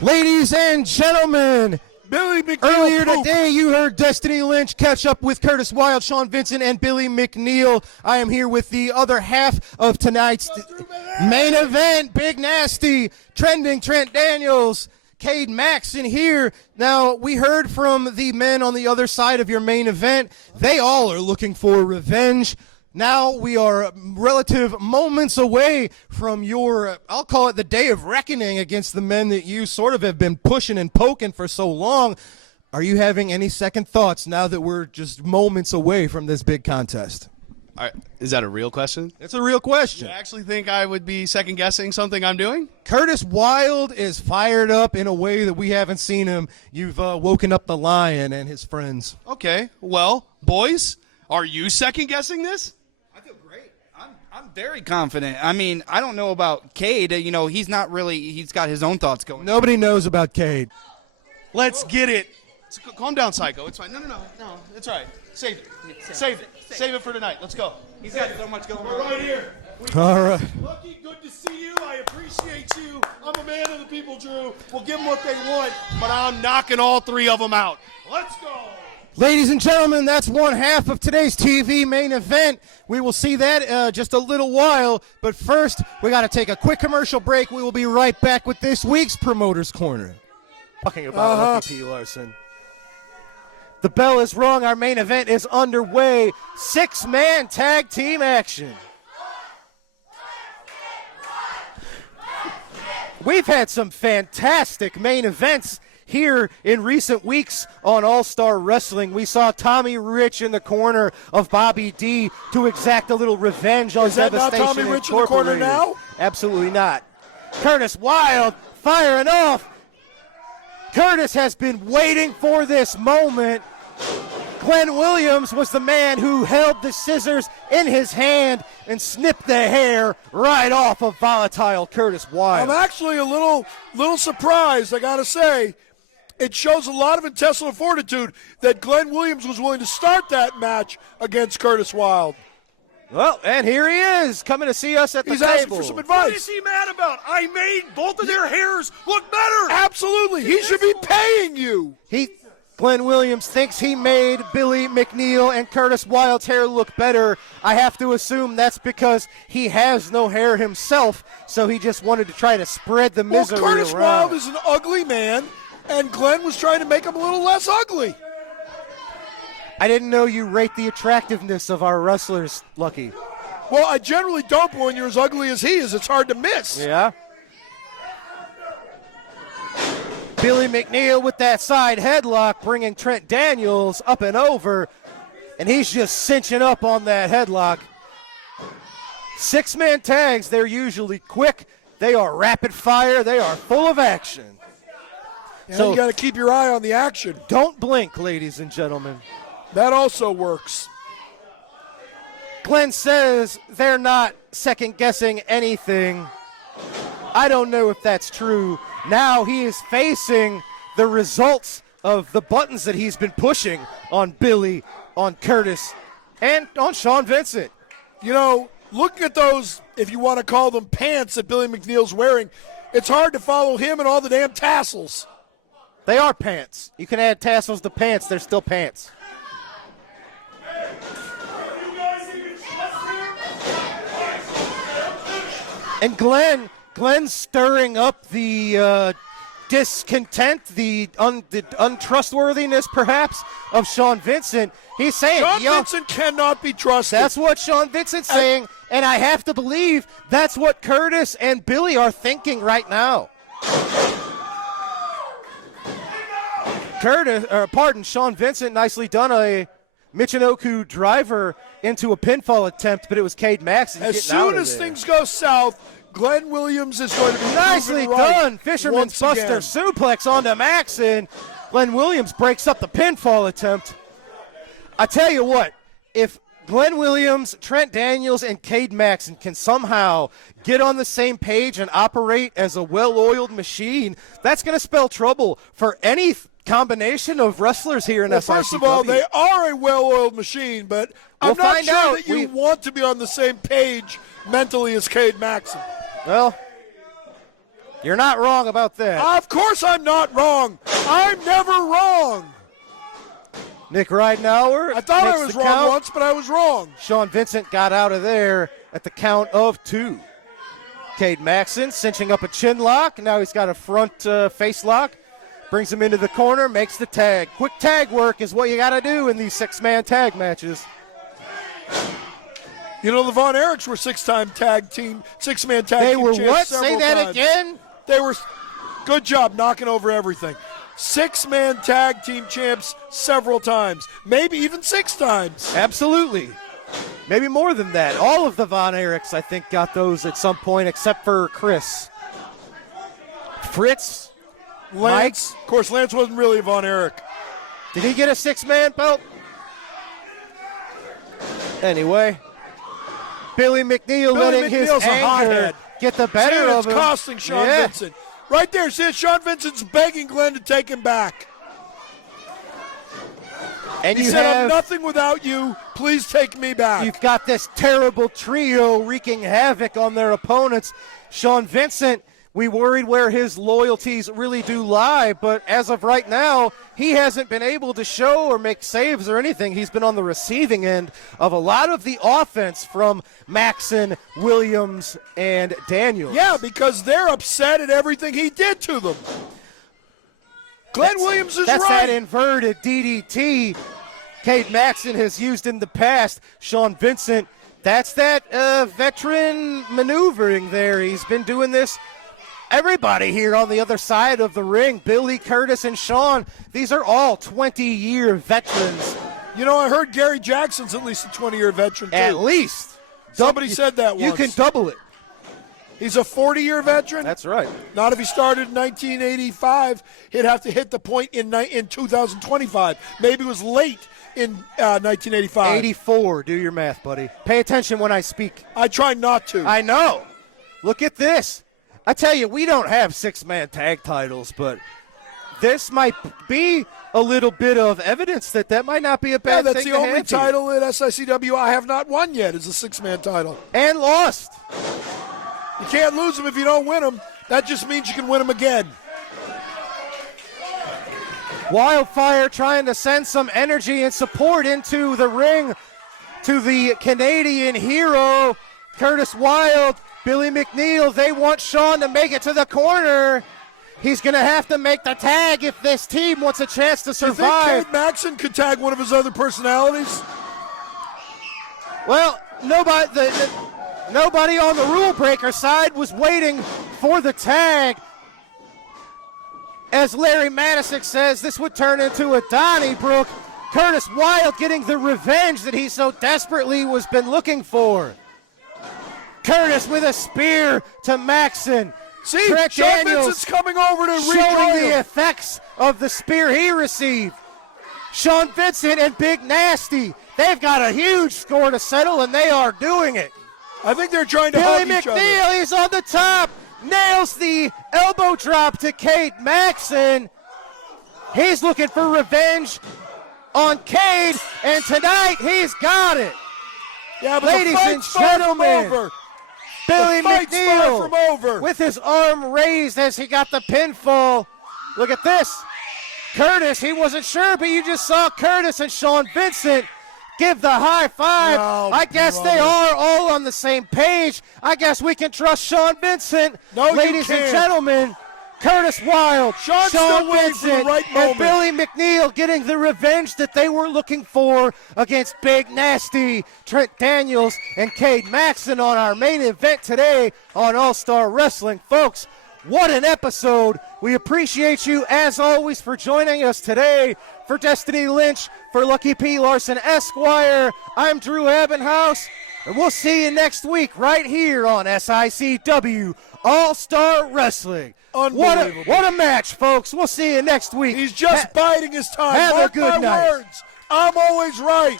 Ladies and gentlemen, Billy McNeil. earlier today you heard Destiny Lynch catch up with Curtis Wylde, Sean Vincent, and Billy McNeil. I am here with the other half of tonight's main event. Big Nasty, trending Trent Daniels, Cade MaXen here. Now, we heard from the men on the other side of your main event. They all are looking for revenge. Now we are relative moments away from your, I'll call it the day of reckoning against the men that you sort of have been pushing and poking for so long. Are you having any second thoughts now that we're just moments away from this big contest? Is that a real question? It's a real question. You actually think I would be second-guessing something I'm doing? Curtis Wylde is fired up in a way that we haven't seen him. You've woken up the Lion and his friends. Okay, well, boys, are you second-guessing this? I feel great. I'm very confident. I mean, I don't know about Cade. You know, he's got his own thoughts going. Nobody knows about Cade. Let's get it. Calm down, Psycho. It's fine. No, it's all right. Save it. Save it. Save it for tonight. Let's go. He's got so much going on. We're right here. All right. Lucky, good to see you. I appreciate you. I'm a man of the people, Drew. We'll give them what they want, but I'm knocking all three of them out. Let's go. Ladies and gentlemen, that's one half of today's TV main event. We will see that just a little while. But first, we got to take a quick commercial break. We will be right back with this week's Promoter's Corner. Talking about Lucky P. Larson. The bell is rung. Our main event is underway. 6-man tag team action. We've had some fantastic main events here in recent weeks on All-Star Wrestling. We saw Tommy Rich in the corner of Bobby D to exact a little revenge on Devastation Not Tommy Rich in the corner now? Absolutely not. Curtis Wylde firing off. Curtis has been waiting for this moment. Glenn Williams was the man who held the scissors in his hand and snipped the hair right off of volatile Curtis Wylde. I'm actually a little surprised, I gotta say. It shows a lot of intestinal fortitude that Glenn Williams was willing to start that match against Curtis Wylde. Well, and here he is, coming to see us at the He's table. asking for some advice. What is he mad about? I made both of their hairs look better. Absolutely. He should be paying you. Glenn Williams thinks he made Billy McNeil and Curtis Wylde's hair look better. I have to assume that's because he has no hair himself, so he just wanted to try to spread the misery Well, Curtis around. Wylde is an ugly man, and Glenn was trying to make him a little less ugly. I didn't know you rate the attractiveness of our wrestlers, Lucky. Well, I generally don't, but when you're as ugly as he is, it's hard to miss. Yeah. Billy McNeil with that side headlock, bringing Trent Daniels up and over, and he's just cinching up on that headlock. 6-man tags, they're usually quick. They are rapid fire. They are full of action. And So you got to keep your eye on the action. don't blink, ladies and gentlemen. That also works. Glenn says they're not second-guessing anything. I don't know if that's true. Now he is facing the results of the buttons that he's been pushing on Billy, on Curtis, and on Sean Vincent. You know, looking at those, if you want to call them pants that Billy McNeil's wearing, it's hard to follow him and all the damn tassels. They are pants. You can add tassels to pants. They're still pants. And Glenn's stirring up the discontent, the untrustworthiness, perhaps, of Sean Vincent. He's saying, Sean Vincent cannot be trusted. That's what Sean Vincent's saying, and I have to believe that's what Curtis and Billy are thinking right now. Sean Vincent nicely done a Michinoku driver into a pinfall attempt, but it was Cade MaXen. As soon as things go south, Glenn Williams is going to be nicely right done. Fisherman's Buster suplex onto MaXen. Glenn Williams breaks up the pinfall attempt. I tell you what, if Glenn Williams, Trent Daniels, and Cade MaXen can somehow get on the same page and operate as a well-oiled machine, that's going to spell trouble for any combination of wrestlers here in SICW. First of all, they are a well-oiled machine, but I'm not sure that you want to be on the same page mentally as Cade MaXen. Well, You're not wrong about that. Of course I'm not wrong. I'm never wrong. Nick Ridenauer. I thought I makes was the wrong count. once, but I was wrong. Sean Vincent got out of there at the count of 2. Cade MaXen cinching up a chin lock. Now he's got a front face lock. Brings him into the corner, makes the tag. Quick tag work is what you got to do in these 6-man tag matches. You know, the Von Erichs were 6-man tag team champs. They were what? Several Say that times. again? They were good job knocking over everything. 6-man tag team champs several times, maybe even 6 times. Absolutely. Maybe more than that. All of the Von Erichs, I think, got those at some point, except for Chris. Fritz. Lance, of course, Lance wasn't really a Von Erich. Did he get a 6-man belt? Anyway, Billy McNeil letting his McNeil's a anger hothead. get the better See, of it's him. costing Sean Vincent. Right there, see, Sean Vincent's begging Glenn to take him back. And He you said, I'm have, nothing without you. Please take me back. you've got this terrible trio wreaking havoc on their opponents. Sean Vincent, we worried where his loyalties really do lie, but as of right now, he hasn't been able to show or make saves or anything. He's been on the receiving end of a lot of the offense from MaXen, Williams, and Daniels. Yeah, because they're upset at everything he did to them. Glenn Williams is That's right. that inverted DDT Cade MaXen has used in the past. Sean Vincent, that's that veteran maneuvering there. He's been doing this. Everybody here on the other side of the ring, Billy, Curtis, and Sean, these are all 20-year veterans. You know, I heard Gary Jackson's at least a 20-year veteran, too. At least. Somebody said that once. You can double it. He's a 40-year veteran? That's right. Not if he started in 1985. He'd have to hit the point in 2025. Maybe it was late in 1985. 84. Do your math, buddy. Pay attention when I speak. I try not to. I know. Look at this. I tell you, we don't have 6-man tag titles, but this might be a little bit of evidence that might not be a bad that's thing the to only have here. title at SICW I have not won yet is a 6-man title. And lost. You can't lose them if you don't win them. That just means you can win them again. Wildfire trying to send some energy and support into the ring to the Canadian hero, Curtis Wylde, Billy McNeil. They want Sean to make it to the corner. He's going to have to make the tag if this team wants a chance to Do you survive. think Cade MaXen could tag one of his other personalities? Well, nobody on the rule breaker side was waiting for the tag. As Larry Madison says, this would turn into a Donnybrook. Curtis Wylde getting the revenge that he so desperately was been looking for. Curtis with a spear to MaXen. See, Trent Sean Daniels Vincent's coming over to showing rejoin the him. effects of the spear he received. Sean Vincent and Big Nasty, they've got a huge score to settle, and they are doing it. I think they're trying to Billy hug each other. McNeil, he's on the top, nails the elbow drop to Cade MaXen. He's looking for revenge on Cade, and tonight he's got it. Yeah, but Ladies the and fight's far from gentlemen, over. Billy The fight's far from over. McNeil with his arm raised as he got the pinfall. Look at this. Curtis, he wasn't sure, but you just saw Curtis and Sean Vincent give the high five. No, I guess brother. they are all on the same page. I guess we can trust Sean Vincent. No, you Ladies and can't. gentlemen, Curtis Wylde, Sean's still waiting for the Vincent, right and moment. Billy McNeil getting the revenge that they were looking for against Big Nasty, Trent Daniels, and Cade MaXen on our main event today on All-Star Wrestling. Folks, what an episode. We appreciate you, as always, for joining us today. For Destiny Lynch, for Lucky P. Larson Esquire, I'm Drew Abbenhouse, and we'll see you next week right here on SICW All-Star Wrestling. Unbelievable. What a match, folks. We'll see you next week. He's just biding his time. have a Mark good my night. words. I'm always right.